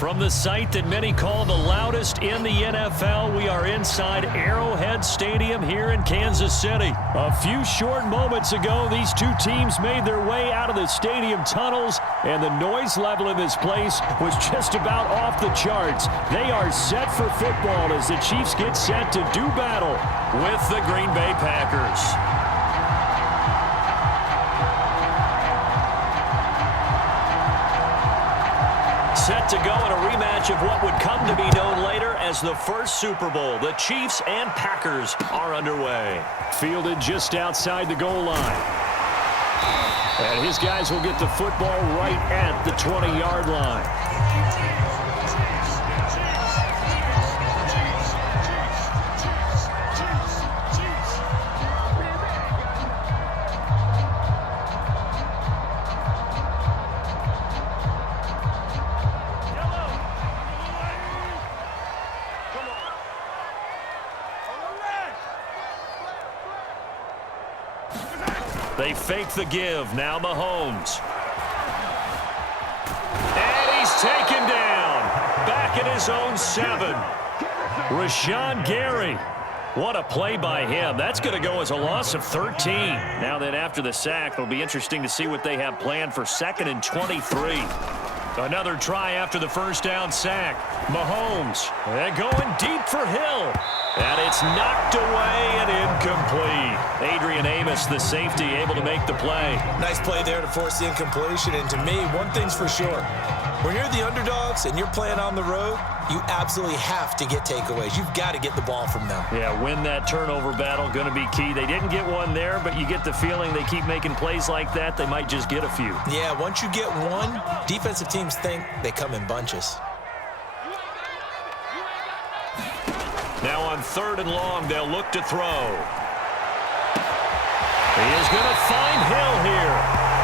From the site that many call the loudest in the NFL, we are inside Arrowhead Stadium here in Kansas City. A few short moments ago, these two teams made their way out of the stadium tunnels, and the noise level in this place was just about off the charts. They are set for football as the Chiefs get set to do battle with the Green Bay Packers. Set to go in a rematch of what would come to be known later as the first Super Bowl. The Chiefs and Packers are underway. Fielded just outside the goal line. And his guys will get the football right at the 20-yard line. They fake the give. Now Mahomes. And he's taken down. Back at his own 7. Rashawn Gary. What a play by him. That's going to go as a loss of 13. Now then, after the sack, it'll be interesting to see what they have planned for 2nd and 23. Another try after the first down sack. Mahomes. And going deep for Hill. And it's knocked away and incomplete. Adrian Amos, the safety, able to make the play. Nice play there to force the incompletion. And to me, one thing's for sure. When you're the underdogs and you're playing on the road, you absolutely have to get takeaways. You've got to get the ball from them. Yeah, win that turnover battle, going to be key. They didn't get one there, but you get the feeling they keep making plays like that, they might just get a few. Yeah, once you get one, defensive teams think they come in bunches. Now on 3rd and long, they'll look to throw. He is going to find Hill here.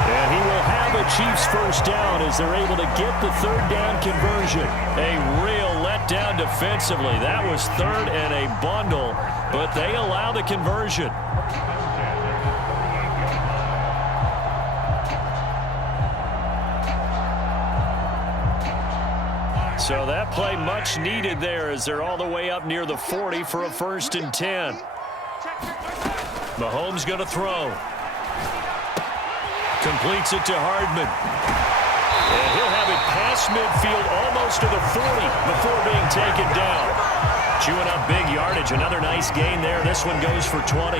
And he will have a Chiefs first down as they're able to get the 3rd down conversion. A real letdown defensively. That was 3rd and a bundle, but they allow the conversion. So that play much needed there as they're all the way up near the 40 for a 1st and 10. Mahomes going to throw. Completes it to Hardman. And he'll have it past midfield almost to the 40 before being taken down. Chewing up big yardage. Another nice gain there. This one goes for 20.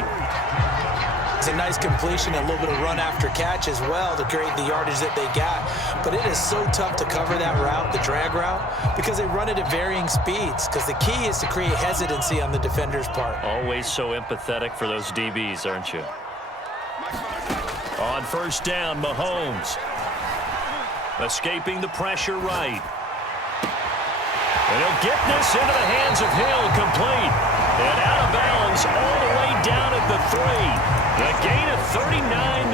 It's a nice completion and a little bit of run after catch as well to create the yardage that they got. But it is so tough to cover that route, the drag route, because they run it at varying speeds. Because the key is to create hesitancy on the defender's part. Always so empathetic for those DBs, aren't you? On 1st down, Mahomes. Escaping the pressure right. And he'll get this into the hands of Hill, complete. And out of bounds all the way down at the 3. The gain of 39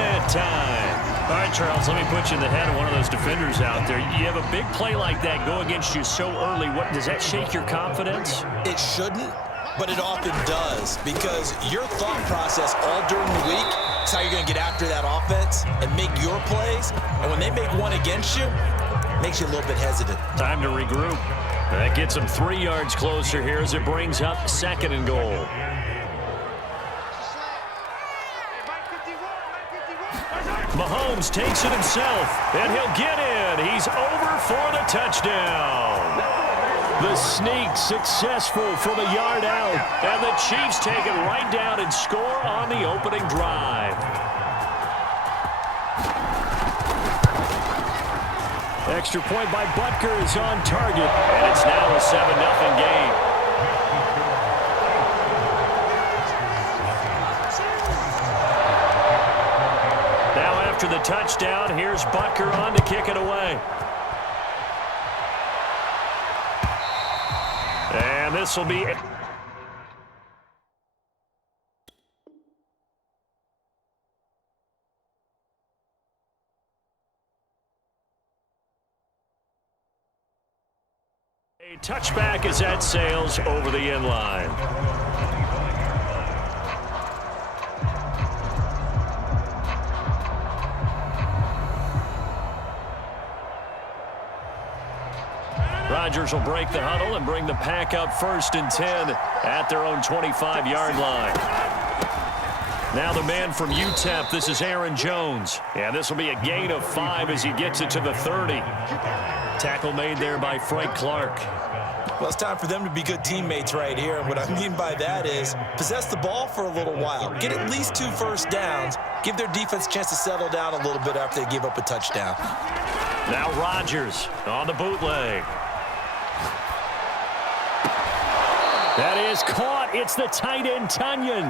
that time. All right, Charles, let me put you in the head of one of those defenders out there. You have a big play like that go against you so early. What does that shake your confidence? It shouldn't, but it often does, because your thought process all during the week is how you're going to get after that offense and make your plays. And when they make one against you, it makes you a little bit hesitant. Time to regroup. That gets them 3 yards closer here as it brings up 2nd and goal. Mahomes takes it himself, and he'll get in. He's over for the touchdown. The sneak successful from a yard out, and the Chiefs take it right down and score on the opening drive. Extra point by Butker is on target, and it's now a 7-0 game. After the touchdown, here's Butker on to kick it away. And this will be... A touchback as that sails over the end line. Rodgers will break the huddle and bring the pack up 1st and 10 at their own 25-yard line. Now the man from UTEP, this is Aaron Jones. And this will be a gain of 5 as he gets it to the 30. Tackle made there by Frank Clark. Well, it's time for them to be good teammates right here. And what I mean by that is possess the ball for a little while. Get at least 2 first downs. Give their defense a chance to settle down a little bit after they give up a touchdown. Now Rodgers on the bootleg. That is caught. It's the tight end, Tunyon.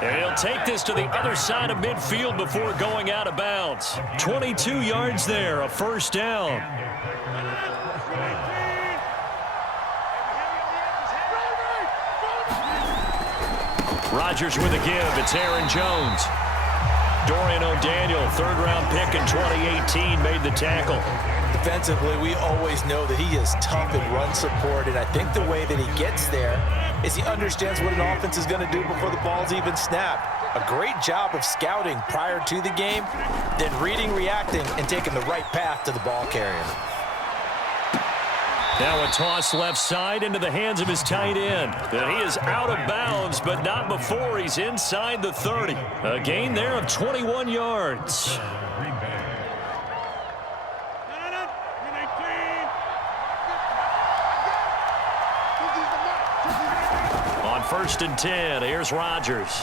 And he'll take this to the other side of midfield before going out of bounds. 22 yards there, a first down. Rodgers with a give. It's Aaron Jones. Dorian O'Daniel, 3rd-round pick in 2018, made the tackle. Defensively, we always know that he is tough in run support, and I think the way that he gets there is he understands what an offense is going to do before the ball's even snapped. A great job of scouting prior to the game, then reading, reacting, and taking the right path to the ball carrier. Now a toss left side into the hands of his tight end. And he is out of bounds, but not before he's inside the 30. A gain there of 21 yards. On 1st and 10, here's Rodgers.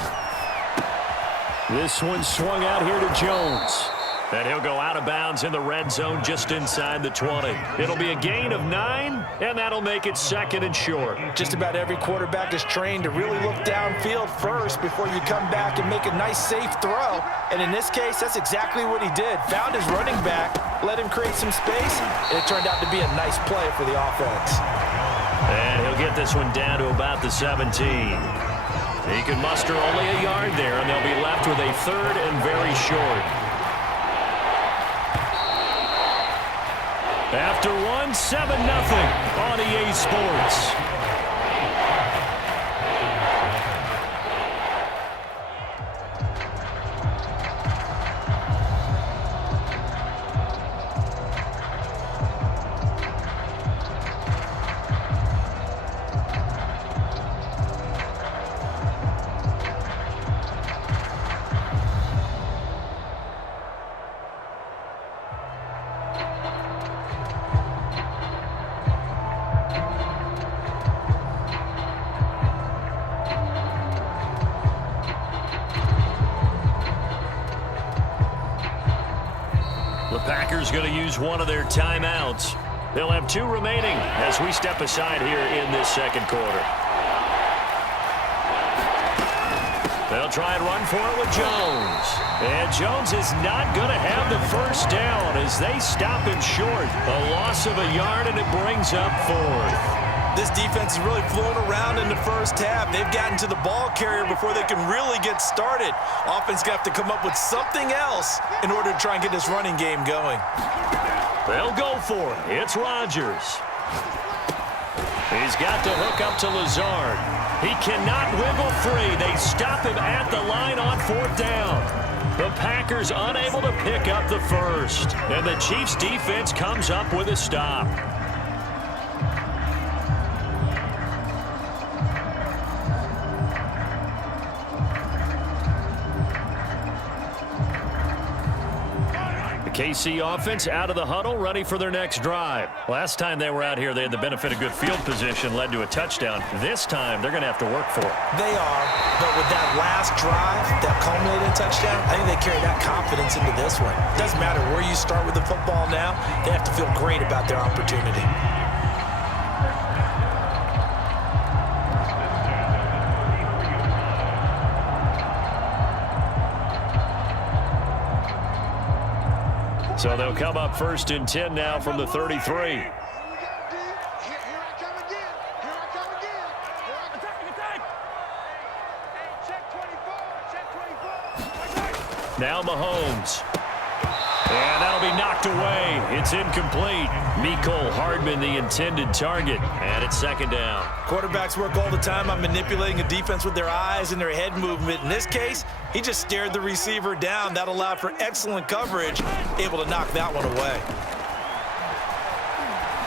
This one swung out here to Jones. And he'll go out of bounds in the red zone just inside the 20. It'll be a gain of 9, and that'll make it 2nd and short. Just about every quarterback is trained to really look downfield first before you come back and make a nice, safe throw. And in this case, that's exactly what he did. Found his running back, let him create some space, and it turned out to be a nice play for the offense. And he'll get this one down to about the 17. He can muster only a yard there, and they'll be left with a 3rd and very short. After 7-0 on EA Sports. Packers going to use one of their timeouts. They'll have 2 remaining as we step aside here in this 2nd quarter. They'll try and run for it with Jones. And Jones is not going to have the first down as they stop him short. A loss of a yard, and it brings up 4th. This defense is really flown around in the first half. They've gotten to the ball carrier before they can really get started. Offense got to come up with something else in order to try and get this running game going. They'll go for it. It's Rodgers. He's got to hook up to Lazard. He cannot wiggle free. They stop him at the line on 4th down. The Packers unable to pick up the first. And the Chiefs defense comes up with a stop. KC offense out of the huddle, ready for their next drive. Last time they were out here, they had the benefit of good field position, led to a touchdown. This time, they're going to have to work for it. They are, but with that last drive, that culminating touchdown, I think they carry that confidence into this one. It doesn't matter where you start with the football now, they have to feel great about their opportunity. So they'll come up 1st and 10 now from the 33. Now Mahomes. And that'll be knocked away. It's incomplete. Mecole Hardman, the intended target. And it's 2nd down. Quarterbacks work all the time on manipulating a defense with their eyes and their head movement. In this case, he just stared the receiver down. That allowed for excellent coverage, able to knock that one away.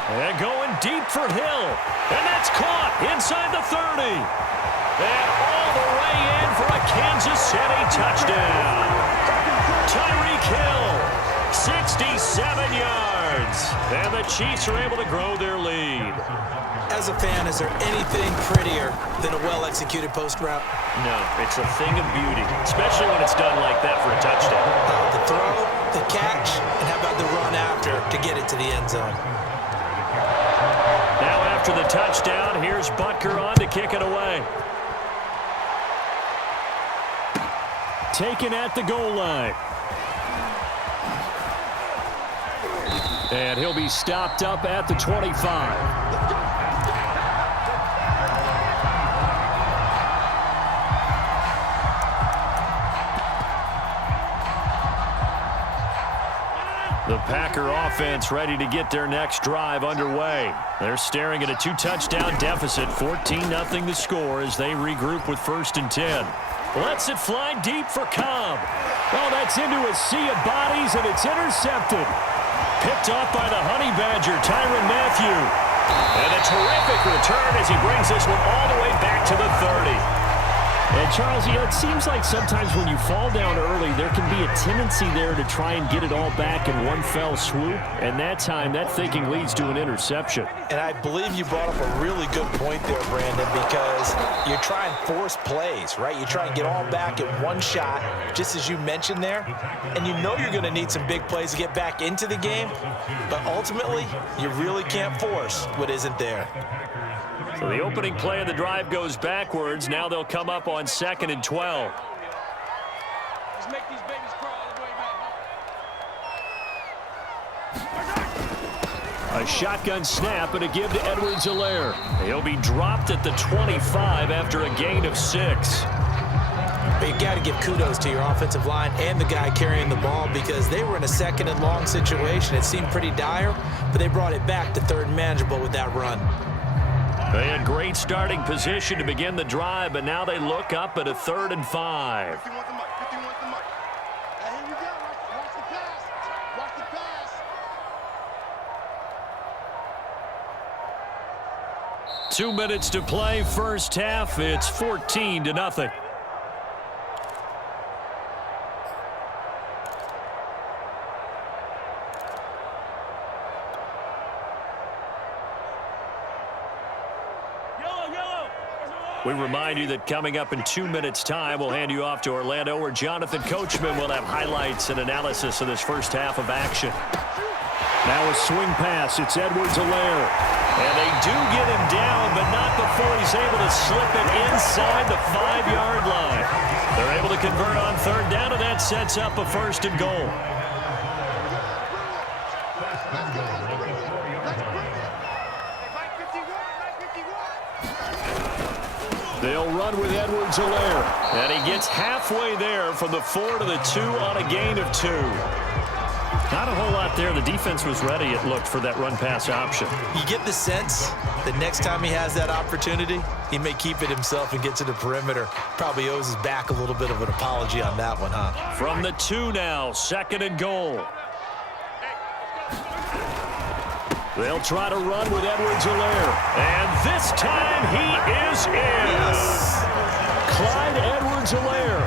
And going deep for Hill. And that's caught inside the 30. And all the way in for a Kansas City touchdown. Tyreek Hill, 67 yards. And the Chiefs are able to grow their lead. As a fan, is there anything prettier than a well-executed post route? No, it's a thing of beauty, especially when it's done like that for a touchdown. The throw, the catch, and how about the run after to get it to the end zone? Now after the touchdown, here's Butker on to kick it away. Taken at the goal line. And he'll be stopped up at the 25. The Packer offense ready to get their next drive underway. They're staring at a 2-touchdown deficit, 14-0 the score as they regroup with 1st and 10. Lets it fly deep for Cobb. Oh, that's into a sea of bodies, and it's intercepted. Picked off by the Honey Badger, Tyrann Mathieu. And a terrific return as he brings this one all the way back to the 30. And Charles, it seems like sometimes when you fall down early, there can be a tendency there to try and get it all back in one fell swoop. And that time, that thinking leads to an interception. And I believe you brought up a really good point there, Brandon, because you try and force plays, right? You try and get all back in one shot, just as you mentioned there. And you know you're going to need some big plays to get back into the game. But ultimately, you really can't force what isn't there. So the opening play of the drive goes backwards. Now they'll come up on 2nd and 12. Let's make these babies crawl all the way back. A shotgun snap and a give to Edwards-Helaire. He'll be dropped at the 25 after a gain of 6. But you got to give kudos to your offensive line and the guy carrying the ball because they were in a 2nd and long situation. It seemed pretty dire, but they brought it back to 3rd and manageable with that run. They had great starting position to begin the drive, but now they look up at a 3rd and 5. 2 minutes to play, first half. It's 14-0. We remind you that coming up in 2 minutes' time, we'll hand you off to Orlando, where Jonathan Coachman will have highlights and analysis of this first half of action. Now a swing pass. It's Edwards-Helaire. And they do get him down, but not before he's able to slip it inside the 5-yard line. They're able to convert on 3rd down, and that sets up a 1st and goal. They'll run with Edwards-Helaire. And he gets halfway there from the 4 to the 2 on a gain of 2. Not a whole lot there. The defense was ready, it looked, for that run-pass option. You get the sense that next time he has that opportunity, he may keep it himself and get to the perimeter. Probably owes his back a little bit of an apology on that one, huh? From the 2 now, 2nd and goal. They'll try to run with Edwards-Helaire. And this time he is in. Yes. Clyde Edwards-Helaire.